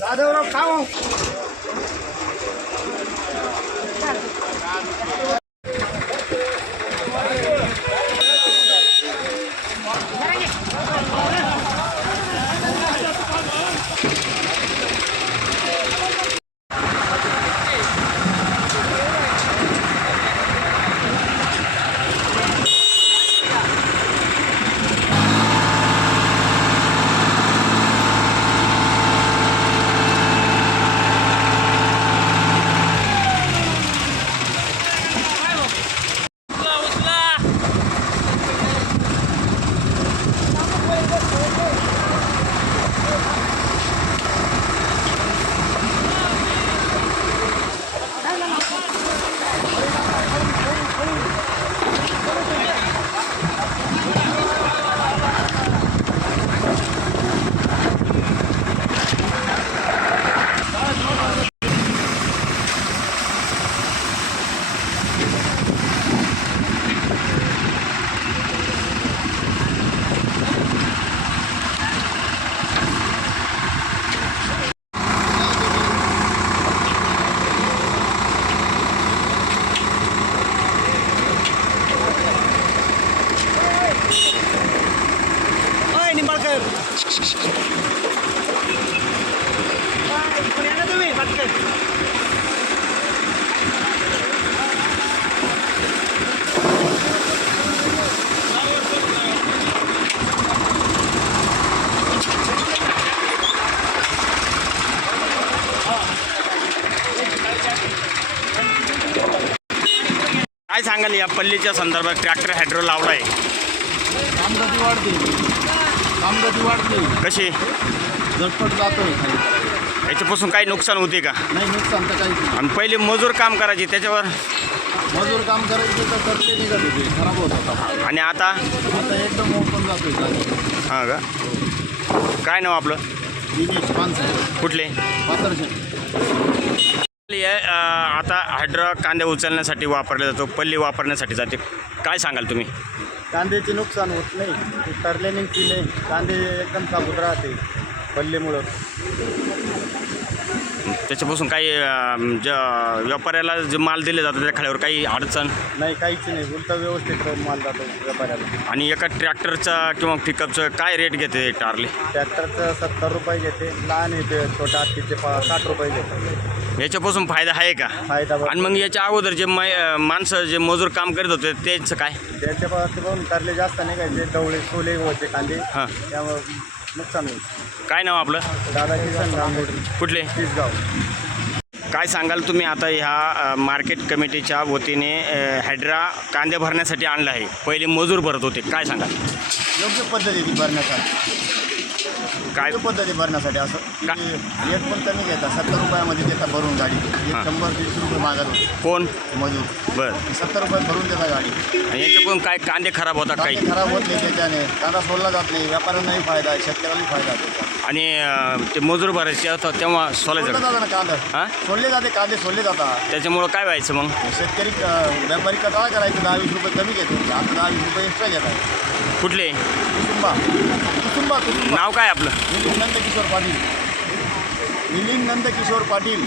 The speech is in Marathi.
जाधवराव खाओ निंबाळकर तुम्ही पटकन काय सांगाल या पल्लीच्या संदर्भात? ट्रॅक्टर हायड्रो लावलाय, कामगती वाढते कशी झटपट जातोय खाली. याच्यापासून काही नुकसान होते का? नाही नुकसान तर काहीच नाही. आणि पहिले मजूर काम करायचे त्याच्यावर, मजूर काम करायचे तर करते निघत होते, खराब होत होता. आणि आता आता एकदम ओपन जातोय खाली. हां का? काय नाव आपलं? दिनेश पानसरे कुठले? पाथरचे. आता हायड्रो कांदे उचलण्यासाठी वापरला जातो, पल्ली वापरण्यासाठी जाते, काय सांगाल तुम्ही? कांद्याचे नुकसान होत नाही, तरले निघते नाही, कांदे एकदम साबूत राहते पल्लेमुळं. त्याच्यापासून काही व्यापाऱ्याला जे माल दिले जातो त्या खाल्यावर काही अडचण नाही, काहीच नाही, उलट व्यवस्थित माल जातो व्यापाऱ्याला. आणि एका ट्रॅक्टरचा किंवा पिकअपचं काय रेट घेते टारले? ट्रॅक्टरचं 70 रुपये घेते, लहान येते छोट्या हत्तीचे 60 रुपये घेते. याच्यापासून फायदा आहे का? फायदा आणि मग याच्या अगोदर जे माणसं जे मजूर काम करत होते त्याचं काय? त्याच्या पासून तरले जास्त निघायचे, डवळे सोले होते कांदे, हां, त्यामुळे नुकसान होईल. काय नाव आपलं? दादाजी संघ कुठले? तिसगाव. काय सांगाल तुम्ही आता ह्या मार्केट कमिटीच्या वतीने हायड्रा कांदे भरण्यासाठी आणलं आहे, पहिले मजूर भरत होते, काय सांगाल? योग्य पद्धती भरण्यासाठी, काय पद्धती भरण्यासाठी असं की एक पण कमी घेतात, 70 रुपयामध्ये देतात भरून गाडी. एक हां. 100-150 रुपये मागत होते कोण? मजूर. बरं. 70 रुपये भरून देतात गाडी. आणि याच्याकडून काय कांदे खराब होतात काही? कांदे खराब होत नाही त्याच्याने, कांदा सोडला जात नाही, व्यापाऱ्यांनाही फायदा आहे, शेतकऱ्यालाही फायदा आहे. आणि ते मजूर भरायचे असतात तेव्हा सोलायचं सोडलं जातं ना कांदा, हां, सोडले जाते, कांदे सोडले जातात. त्याच्यामुळं काय व्हायचं मग? शेतकरी व्यापारी कटाळा करायचं, 10-20 रुपये कमी घेतो, आता 10-20 रुपये एक्स्ट्रा घेतात. कुठले? कुसुंबा नाव काय आपलं? मिलिंद नंदकिशोर पाटील.